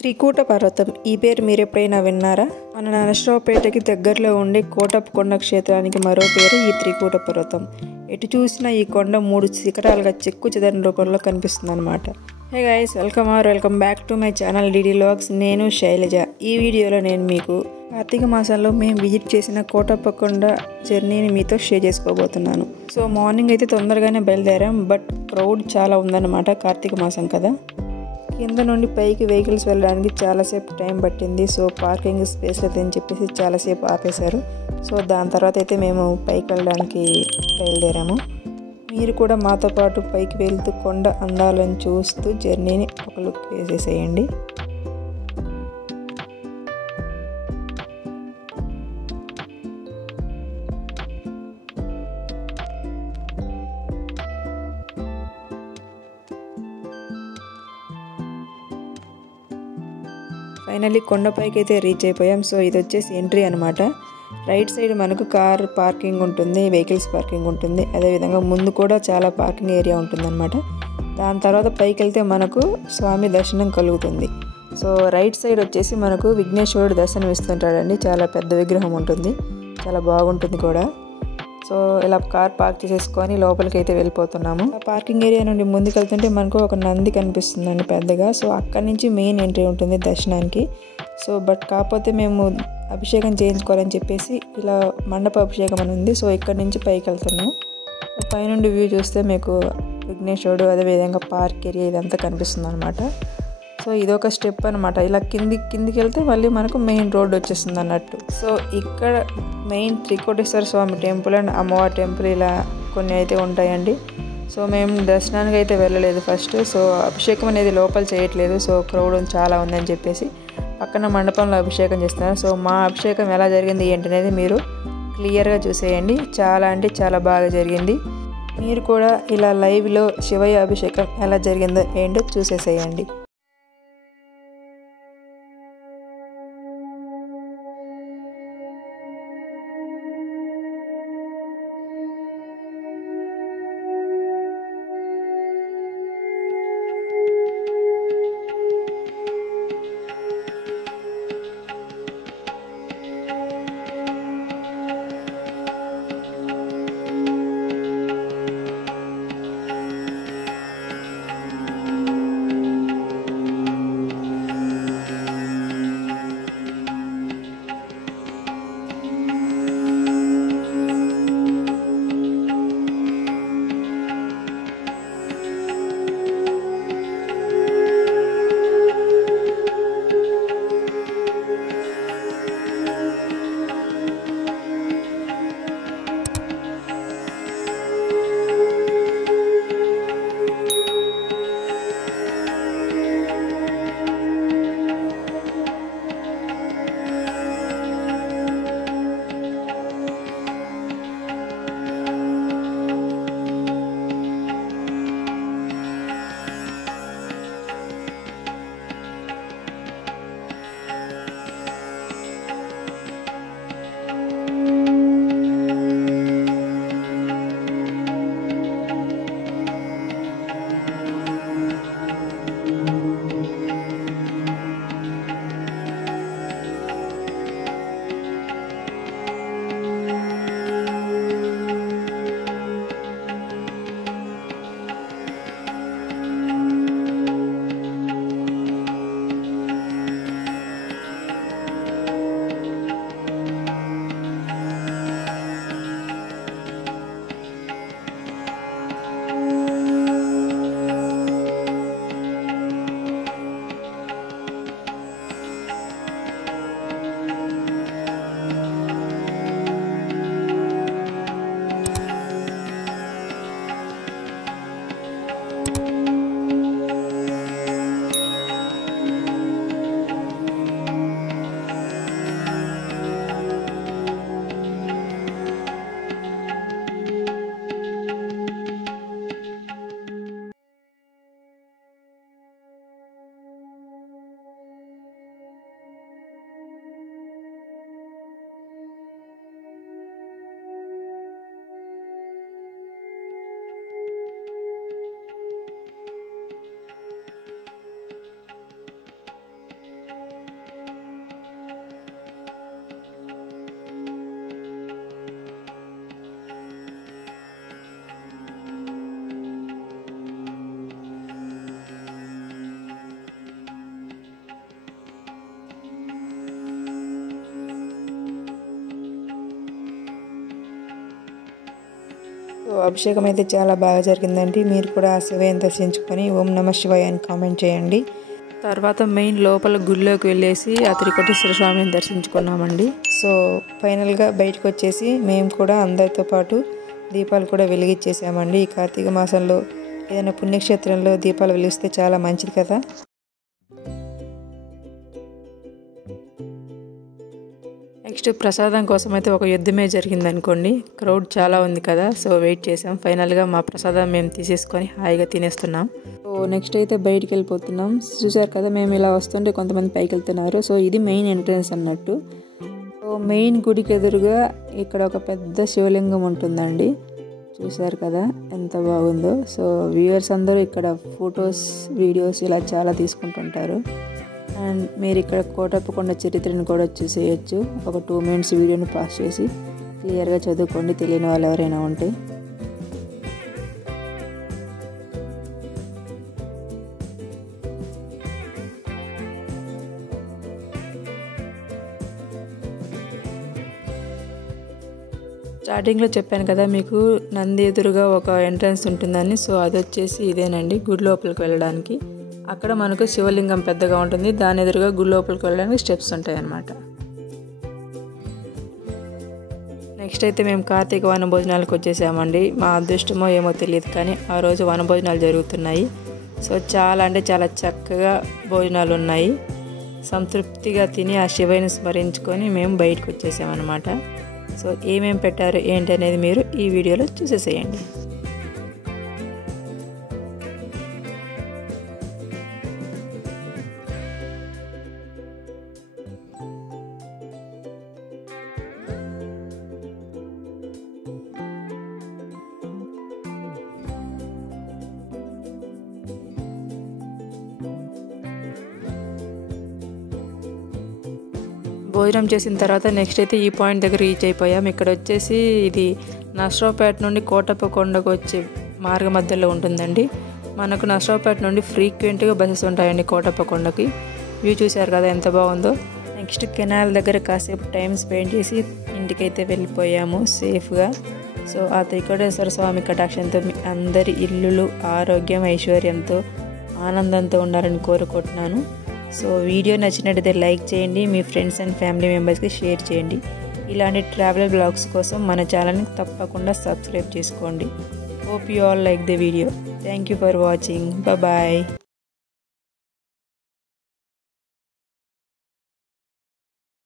త్రికూట పర్వతం ఈ పేరు మీరెప్పుడైనా విన్నారా? మన నరసరావుపేటకి దగ్గరలో ఉండే కోటప్ప కొండ క్షేత్రానికి మరో పేరు ఈ త్రికూట పర్వతం. ఎటు చూసినా ఈ కొండ 3 శిఖరాలుగా చెక్కు చెదరని రూపంలో కనిపిస్తుంది అనమాట. Hey guys, welcome back to my channel DD vlogs. నేను శైలజ. ఈ వీడియోలో నేను మీకు కార్తీక మాసంలో మేము విజిట్ చేసిన కోటప్ప కొండ జర్నీని మీతో షేర్ చేసుకోబోతున్నాను. సో మార్నింగ్ అయితే తొందరగానే బయలుదేరాం, బట్ క్రౌడ్ చాలా ఉందన్నమాట. కార్తీక మాసం కదా, కింద నుండి పైకి వెహికల్స్ వెళ్ళడానికి చాలాసేపు టైం పట్టింది. సో పార్కింగ్ స్పేస్ లేదని చెప్పేసి చాలాసేపు ఆపేశారు. సో దాని తర్వాత అయితే మేము పైకి వెళ్ళడానికి బయలుదేరాము. మీరు కూడా మాతో పాటు పైకి వెళ్తూ కొండ అందాలను చూస్తూ జర్నీని ఒక లుక్ వేసేసేయండి. ఫైనల్లీ కొండపైకి అయితే రీచ్ అయిపోయాం. సో ఇది వచ్చేసి ఎంట్రీ అనమాట. రైట్ సైడ్ మనకు కార్ పార్కింగ్ ఉంటుంది, వెహికల్స్ పార్కింగ్ ఉంటుంది. అదేవిధంగా ముందు కూడా చాలా పార్కింగ్ ఏరియా ఉంటుందన్నమాట. దాని తర్వాత పైకి వెళ్తే మనకు స్వామి దర్శనం కలుగుతుంది. సో రైట్ సైడ్ వచ్చేసి మనకు విఘ్నేశ్వరుడు దర్శనం ఇస్తుంటాడండి. చాలా పెద్ద విగ్రహం ఉంటుంది, చాలా బాగుంటుంది కూడా. సో ఇలా కార్ పార్క్ చేసేసుకొని లోపలికి అయితే వెళ్ళిపోతున్నాము. ఆ పార్కింగ్ ఏరియా నుండి ముందుకు వెళ్తుంటే మనకు ఒక నంది కనిపిస్తుందండి పెద్దగా. సో అక్కడి నుంచి మెయిన్ ఎంట్రీ ఉంటుంది దర్శనానికి. సో బట్ కాకపోతే మేము అభిషేకం చేయించుకోవాలని చెప్పేసి ఇలా మండప అభిషేకం అని ఉంది. సో ఇక్కడ నుంచి పైకి వెళ్తున్నాం. పైనుండి వ్యూ చూస్తే మీకు విఘ్నేశ్వరుడు, అదేవిధంగా పార్క్ ఏరియా ఇదంతా కనిపిస్తుంది అనమాట. సో ఇదొక స్టెప్ అనమాట. ఇలా కిందికి వెళ్తే మళ్ళీ మనకు మెయిన్ రోడ్ వచ్చేస్తుంది అన్నట్టు. సో ఇక్కడ main Trikoteswara Swamy temple and అమ్మవారి టెంపుల్ ఇలా కొన్ని అయితే ఉంటాయండి. సో మేము దర్శనానికి అయితే వెళ్ళలేదు ఫస్ట్. సో అభిషేకం అనేది లోపల చేయట్లేదు. సో క్రౌడ్ చాలా ఉందని చెప్పేసి పక్కన మండపంలో అభిషేకం చేస్తున్నారు. సో మా అభిషేకం ఎలా జరిగింది ఏంటనేది మీరు క్లియర్గా చూసేయండి. చాలా అంటే చాలా బాగా జరిగింది. మీరు కూడా ఇలా లైవ్లో శివయ్య అభిషేకం ఎలా జరిగిందో ఏంటో చూసేసేయండి. అభిషేకం అయితే చాలా బాగా జరిగిందండి. మీరు కూడా ఆ శివయ్యని దర్శించుకొని ఓం నమః శివాయ అని కామెంట్ చేయండి. తర్వాత మెయిన్ లోపల గుడిలోకి వెళ్ళేసి ఆ త్రికోటేశ్వర స్వామిని దర్శించుకున్నామండి. సో ఫైనల్గా బయటకు వచ్చేసి మేము కూడా అందరితో పాటు దీపాలు కూడా వెలిగించేసామండి. ఈ కార్తీక మాసంలో ఏదైనా పుణ్యక్షేత్రంలో దీపాలు వెలిగిస్తే చాలా మంచిది కదా. నెక్స్ట్ ప్రసాదం కోసం అయితే ఒక యుద్ధమే జరిగిందనుకోండి. క్రౌడ్ చాలా ఉంది కదా, సో వెయిట్ చేసాం. ఫైనల్గా మా ప్రసాదం మేము తీసేసుకొని హాయిగా తినేస్తున్నాం. సో నెక్స్ట్ అయితే బయటికి వెళ్ళిపోతున్నాం. చూసారు కదా, మేము ఇలా వస్తుంటే కొంతమంది పైకి వెళ్తున్నారు. సో ఇది మెయిన్ ఎంట్రన్స్ అన్నట్టు. సో మెయిన్ గుడికి ఎదురుగా ఇక్కడ ఒక పెద్ద శివలింగం ఉంటుందండి. చూసారు కదా ఎంత బాగుందో. సో వ్యూవర్స్ అందరూ ఇక్కడ ఫొటోస్, వీడియోస్ ఇలా చాలా తీసుకుంటుంటారు. అండ్ మీరు ఇక్కడ కోటప్పకొండ చరిత్రను కూడా చూసేయచ్చు. ఒక 2 minutes వీడియోని పాస్ చేసి క్లియర్గా చదువుకోండి, తెలియని వాళ్ళు ఎవరైనా ఉంటే. స్టార్టింగ్లో చెప్పాను కదా మీకు నంది ఎదురుగా ఒక ఎంట్రన్స్ ఉంటుందని. సో అది వచ్చేసి ఇదేనండి, గుడి లోపలికి వెళ్ళడానికి. అక్కడ మనకు శివలింగం పెద్దగా ఉంటుంది, దాని ఎదురుగా గుడి లోపలికి వెళ్ళడానికి స్టెప్స్ ఉంటాయి అన్నమాట. నెక్స్ట్ అయితే మేము కార్తీక వనభోజనాలకు వచ్చేసామండి. మా అదృష్టమో ఏమో తెలియదు కానీ ఆ రోజు వనభోజనాలు జరుగుతున్నాయి. సో చాలా అంటే చాలా చక్కగా భోజనాలు ఉన్నాయి. సంతృప్తిగా తిని ఆ శివయ్యని స్మరించుకొని మేము బయటకు వచ్చేసామన్నమాట. సో ఏమేమి పెట్టారు ఏంటి అనేది మీరు ఈ వీడియోలో చూసేసేయండి. భోజనం చేసిన తర్వాత నెక్స్ట్ అయితే ఈ పాయింట్ దగ్గర రీచ్ అయిపోయాం. ఇక్కడ వచ్చేసి ఇది నర్సరావుపేట నుండి కోటప్పకొండకు వచ్చే మార్గ మధ్యలో ఉంటుందండి. మనకు నర్సరావుపేట నుండి ఫ్రీక్వెంట్గా బస్సెస్ ఉంటాయండి కోటప్పకొండకి. వ్యూ చూశారు కదా ఎంత బాగుందో. నెక్స్ట్ కెనాల్ దగ్గర కాసేపు టైం స్పెండ్ చేసి ఇంటికైతే వెళ్ళిపోయాము సేఫ్గా. సో ఆ త్రికోటేశ్వర స్వామి కటాక్షంతో అందరి ఇల్లులు ఆరోగ్యం ఐశ్వర్యంతో ఆనందంతో ఉండాలని కోరుకుంటున్నాను. సో వీడియో నచ్చినట్టయితే లైక్ చేయండి, మీ ఫ్రెండ్స్ అండ్ ఫ్యామిలీ మెంబర్స్కి షేర్ చేయండి. ఇలాంటి ట్రావెల్ బ్లాగ్స్ కోసం మన ఛానల్ని తప్పకుండా సబ్స్క్రైబ్ చేసుకోండి. Hope you all like the video. Thank you for watching. Bye.